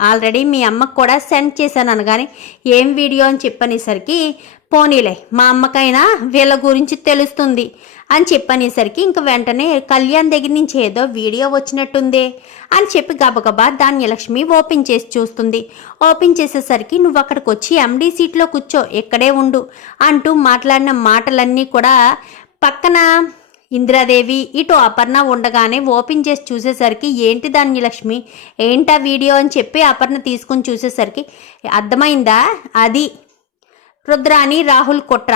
Already మీ అమ్మకు కూడా send చేశాను అనగానే ఏం వీడియో? అని చెప్పనేసరికి పోనీలే మా అమ్మకైనా వీళ్ళ గురించి తెలుస్తుంది. అని చెప్పనేసరికి ఇంక వెంటనే కళ్యాణ్ దగ్గర నుంచి ఏదో వీడియో వచ్చినట్టుందే అని చెప్పి గబగబా ధాన్యలక్ష్మి ఓపెన్ చేసి చూస్తుంది. ఓపెన్ చేసేసరికి నువ్వు అక్కడికి వచ్చి ఎండీ సీట్లో కూర్చో ఇక్కడే ఉండు అంటూ మాట్లాడిన మాటలన్నీ కూడా పక్కన ఇందిరాదేవి ఇటు అపర్ణ ఉండగానే ఓపెన్ చేసి చూసేసరికి ఏంటి ధాన్యలక్ష్మి? ఏంటా వీడియో? అని చెప్పి అపర్ణ తీసుకుని చూసేసరికి అర్థమైందా? అది రుద్రాని రాహుల్ కుట్ర.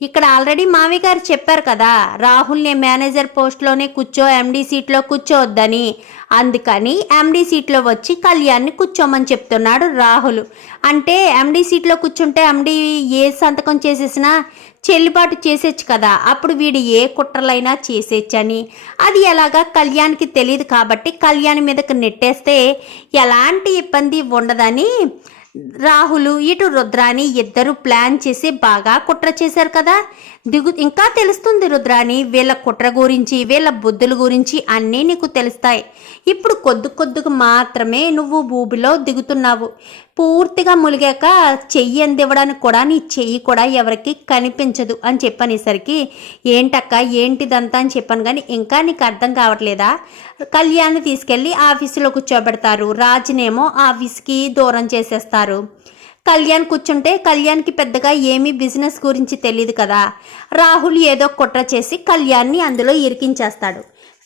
ఇక్కడ ఆల్రెడీ మావి గారు చెప్పారు కదా రాహుల్ని మేనేజర్ పోస్ట్లోనే కూర్చో ఎండీ సీట్లో కూర్చోవద్దని. అందుకని ఎండీ సీట్లో వచ్చి కళ్యాణ్ని కూర్చోమని చెప్తున్నాడు రాహుల్. అంటే ఎండీ సీట్లో కూర్చుంటే ఎండీ ఏ సంతకం చేసేసినా చెల్లుబాటు చేసేచ్చు కదా. అప్పుడు వీడు ఏ కుట్రలైనా చేసేచ్చని. అది ఎలాగా కళ్యాణ్కి తెలియదు కాబట్టి కళ్యాణ్ మీదకి నెట్టేస్తే ఎలాంటి ఇబ్బంది ఉండదని రాహులు ఇటు రుద్రాని ఇద్దరు ప్లాన్ చేసి బాగా కుట్ర చేశారు కదా. దిగు ఇంకా తెలుస్తుంది రుద్రాని వీళ్ళ కుట్ర గురించి వీళ్ళ బుద్ధుల గురించి అన్నీ నీకు తెలుస్తాయి. ఇప్పుడు కొద్ది కొద్దిగా మాత్రమే నువ్వు భూమిలో దిగుతున్నావు. పూర్తిగా ములిగాక చెయ్యి అందివ్వడానికి కూడా నీ చెయ్యి కూడా ఎవరికి కనిపించదు అని చెప్పనేసరికి ఏంటక్క ఏంటిదంతా? అని చెప్పాను. కానీ ఇంకా నీకు అర్థం కావట్లేదా? కళ్యాణ్ తీసుకెళ్ళి ఆఫీసులో కూర్చోబెడతారు. రాజునేమో ఆఫీస్కి దూరం చేసేస్తారు. కళ్యాణ్ కూర్చుంటే కళ్యాణ్కి పెద్దగా ఏమీ బిజినెస్ గురించి తెలియదు కదా. రాహుల్ ఏదో కుట్ర చేసి కళ్యాణ్ని అందులో ఇరికించేస్తాడు.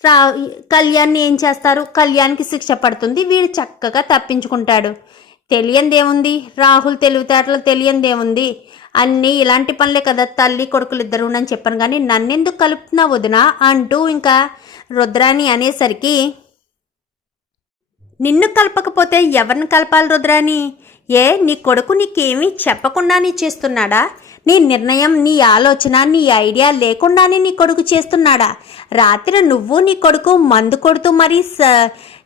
రా కళ్యాణ్ని ఏం చేస్తారు? కళ్యాణ్కి శిక్ష పడుతుంది. వీడు చక్కగా తప్పించుకుంటాడు. తెలియందేముంది? రాహుల్ తెలివితేటలు తెలియందేముంది? అన్నీ ఇలాంటి పనులే కదా తల్లి కొడుకులు ఇద్దరు అని చెప్పాను కానీ నన్నెందుకు కలుపుతున్నా వదినా? అంటూ ఇంకా రుద్రాని అనేసరికి నిన్ను కలపకపోతే ఎవరిని కలపాలి రుద్రాని? ఏ నీ కొడుకు నీకేమీ చెప్పకుండానే చేస్తున్నాడా? నీ నిర్ణయం నీ ఆలోచన నీ ఐడియా లేకుండానే నీ కొడుకు చేస్తున్నాడా? రాత్రి నువ్వు నీ కొడుకు మందు కొడుతూ మరి స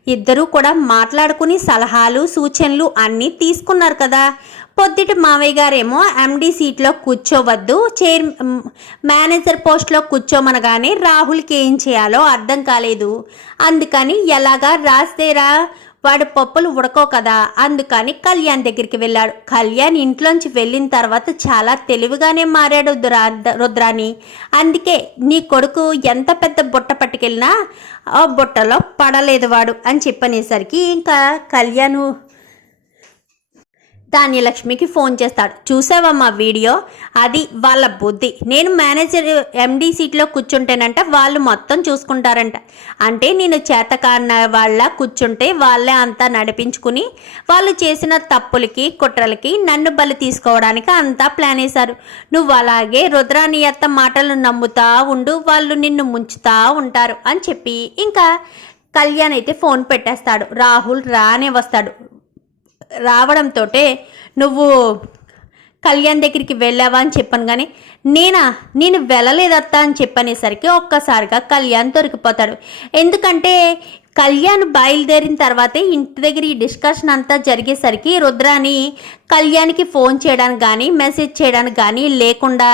ఇద్దరూ కూడా మాట్లాడుకుని సలహాలు సూచనలు అన్నీ తీసుకున్నారు కదా. పొద్దుటి మావయ్య గారేమో ఎండి సీట్లో కూర్చోవద్దు చైర్ మేనేజర్ పోస్ట్లో కూర్చోమనగానే రాహుల్కి ఏం చేయాలో అర్థం కాలేదు. అందుకని ఎలాగా రాస్తేరా వాడు పప్పులు ఉడకో కదా అందుకని కళ్యాణ్ దగ్గరికి వెళ్ళాడు. కళ్యాణ్ ఇంట్లోంచి వెళ్ళిన తర్వాత చాలా తెలివిగానే మారాడు రుద్రా రుద్రాని అందుకే నీ కొడుకు ఎంత పెద్ద బుట్ట పట్టుకెళ్ళినా ఆ బుట్టలో పడలేదు వాడు అని చెప్పనేసరికి ఇంకా కళ్యాణ్ ధాన్యలక్ష్మికి ఫోన్ చేస్తాడు. చూసావమ్మా వీడియో? అది వాళ్ళ బుద్ధి. నేను మేనేజర్ ఎండీ సీట్లో కూర్చుంటేనంట వాళ్ళు మొత్తం చూసుకుంటారంట. అంటే నేను చేతకాన్న వాళ్ళ కూర్చుంటే వాళ్ళే అంతా నడిపించుకుని వాళ్ళు చేసిన తప్పులకి కుట్రలకి నన్ను బలి తీసుకోవడానికి అంతా ప్లాన్ వేశారు. నువ్వు అలాగే రుద్రాని అత్త మాటలు నమ్ముతా ఉండు వాళ్ళు నిన్ను ముంచుతా ఉంటారు అని చెప్పి ఇంకా కళ్యాణ్ అయితే ఫోన్ పెట్టేస్తాడు. రాహుల్ రానే వస్తాడు. రావడంతో నువ్వు కళ్యాణ్ దగ్గరికి వెళ్ళావా అని చెప్పాను కానీ నేనా? నేను వెళ్ళలేదత్తా అని చెప్పనేసరికి ఒక్కసారిగా కళ్యాణ్ దొరికిపోతాడు. ఎందుకంటే కళ్యాణ్ బయలుదేరిన తర్వాతే ఇంటి దగ్గర ఈ డిస్కషన్ అంతా జరిగేసరికి రుద్రాని కళ్యాణ్కి ఫోన్ చేయడానికి కానీ మెసేజ్ చేయడానికి కానీ లేకుండా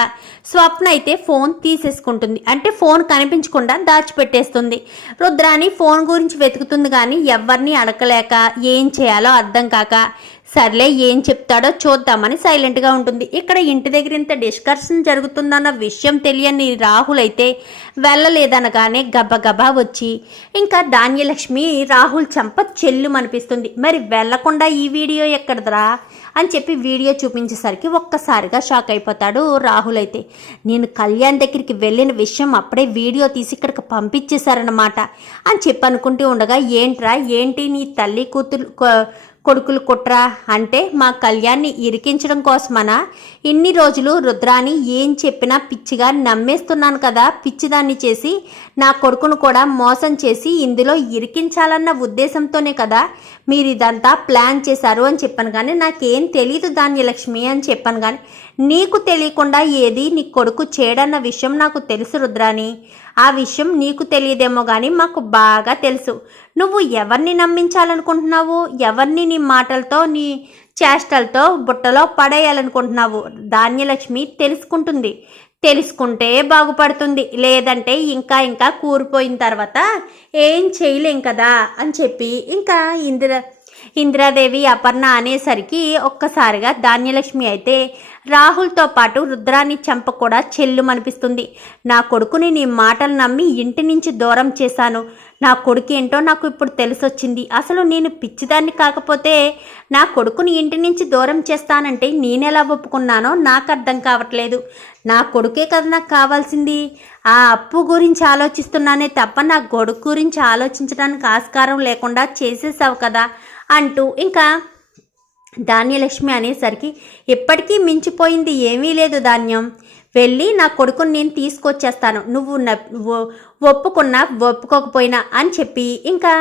స్వప్న అయితే ఫోన్ తీసేసుకుంటుంది. అంటే ఫోన్ కనిపించకుండా దాచిపెట్టేస్తుంది. రుద్రాని ఫోన్ గురించి వెతుకుతుంది కానీ ఎవరిని అడగలేక ఏం చేయాలో అర్థం కాక సర్లే ఏం చెప్తాడో చూద్దామని సైలెంట్గా ఉంటుంది. ఇక్కడ ఇంటి దగ్గర ఇంత డిస్కషన్ జరుగుతుందన్న విషయం తెలియని రాహుల్ అయితే వెళ్ళలేదనగానే గబగబా వచ్చి ఇంకా ధాన్యలక్ష్మి రాహుల్ చంప చెల్లు అనిపిస్తుంది మరి వెళ్ళకుండా ఈ వీడియో ఎక్కడదరా? అని చెప్పి వీడియో చూపించేసరికి ఒక్కసారిగా షాక్ అయిపోతాడు రాహుల్ అయితే. నేను కళ్యాణ్ దగ్గరికి వెళ్ళిన విషయం అప్పుడే వీడియో తీసి ఇక్కడికి పంపించేశారన్నమాట అని చెప్పి అనుకుంటూ ఉండగా ఏంట్రా ఏంటి నీ తల్లి కూతురు కొడుకులు కుట్రా అంటే మా కళ్యాణ్ని ఇరికించడం కోసమనా? ఇన్ని రోజులు రుద్రాని ఏం చెప్పినా పిచ్చిగా నమ్మేస్తున్నాను కదా పిచ్చిదాన్ని చేసి నా కొడుకును కూడా మోసం చేసి ఇందులో ఇరికించాలన్న ఉద్దేశంతోనే కదా మీరు ఇదంతా ప్లాన్ చేశారు అని చెప్పాను కానీ నాకేం తెలియదు ధాన్యలక్ష్మి అని చెప్పాను కానీ నీకు తెలియకుండా ఏది నీ కొడుకు చేయడన్న విషయం నాకు తెలుసు రుద్రాని ఆ విషయం నీకు తెలియదేమో కానీ మాకు బాగా తెలుసు. నువ్వు ఎవరిని నమ్మించాలనుకుంటున్నావు? ఎవరిని నీ మాటలతో నీ చేష్టలతో బుట్టలో పడేయాలనుకుంటున్నావు? ధాన్యలక్ష్మి తెలుసుకుంటుంది. తెలుసుకుంటే బాగుపడుతుంది. లేదంటే ఇంకా ఇంకా కూరిపోయిన తర్వాత ఏం చేయలేం కదా అని చెప్పి ఇంకా ఇందిరా ఇందిరాదేవి అపర్ణ అనేసరికి ఒక్కసారిగా ధాన్యలక్ష్మి అయితే రాహుల్తో పాటు రుద్రాన్ని చంప కూడా చెల్లుమనిపిస్తుంది. నా కొడుకుని నీ మాటలు నమ్మి ఇంటి నుంచి దూరం చేశాను. నా కొడుకు ఏంటో నాకు ఇప్పుడు తెలిసొచ్చింది. అసలు నేను పిచ్చిదాన్ని కాకపోతే నా కొడుకుని ఇంటి నుంచి దూరం చేస్తానంటే నేనెలా ఒప్పుకున్నానో నాకు అర్థం కావట్లేదు. నా కొడుకే కదా నాకు కావాల్సింది. ఆ అప్పు గురించి ఆలోచిస్తున్నానే తప్ప నా కొడుకు గురించి ఆలోచించడానికి ఆస్కారం లేకుండా చేసేసావు కదా. అంటూ ఇంకా ధాన్యలక్ష్మి అనేసరికి ఇప్పటికీ మించిపోయింది ఏమీ లేదు ధాన్యం. వెళ్ళి నా కొడుకుని నేను తీసుకొచ్చేస్తాను. నువ్వు ఒప్పుకున్నా ఒప్పుకోకపోయినా అని చెప్పి ఇంకా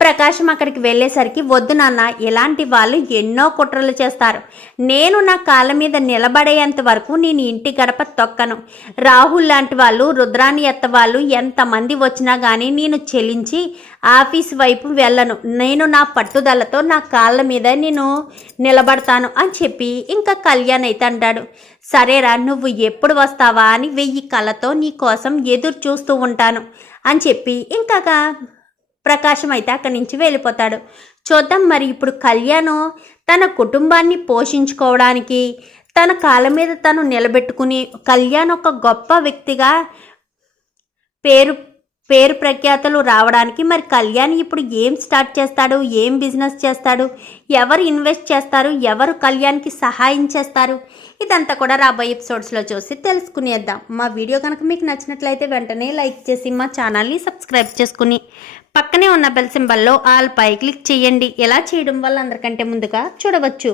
ప్రకాశం అక్కడికి వెళ్ళేసరికి వద్దు నాన్న ఇలాంటి వాళ్ళు ఎన్నో కుట్రలు చేస్తారు. నేను నా కాళ్ళ మీద నిలబడేంత వరకు నేను ఇంటి గడప తొక్కను. రాహుల్ లాంటి వాళ్ళు రుద్రాని ఎత్త వాళ్ళు ఎంతమంది వచ్చినా కానీ నేను చెల్లించి ఆఫీస్ వైపు వెళ్ళను. నేను నా పట్టుదలతో నా కాళ్ళ మీద నేను నిలబడతాను అని చెప్పి ఇంకా కళ్యాణ్ అయితే అంటాడు. సరేరా నువ్వు ఎప్పుడు వస్తావా? అని వెయ్యి కళ్ళతో నీ కోసం ఎదురు చూస్తూ ఉంటాను. అని చెప్పి ఇంకా ప్రకాశం అయితే అక్కడి నుంచి వెళ్ళిపోతాడు. చూద్దాం మరి ఇప్పుడు కళ్యాణ్ తన కుటుంబాన్ని పోషించుకోవడానికి తన కాళ్ళ మీద తను నిలబెట్టుకుని కళ్యాణ్ ఒక గొప్ప వ్యక్తిగా పేరు పేరు ప్రఖ్యాతలు రావడానికి మరి కళ్యాణ్ ఇప్పుడు ఏం స్టార్ట్ చేస్తాడు? ఏం బిజినెస్ చేస్తాడు? ఎవరు ఇన్వెస్ట్ చేస్తారు? ఎవరు కళ్యాణ్కి సహాయం చేస్తారు? ఇదంతా కూడా రాబోయే ఎపిసోడ్స్లో చూసి తెలుసుకునేద్దాం. మా వీడియో కనుక మీకు నచ్చినట్లయితే వెంటనే లైక్ చేసి మా ఛానల్ని సబ్స్క్రైబ్ చేసుకుని పక్కనే ఉన్న బెల్ సింబల్లో ఆల్ పై క్లిక్ చేయండి. ఇలా చేయడం వల్ల అందరికంటే ముందుగా చూడవచ్చు.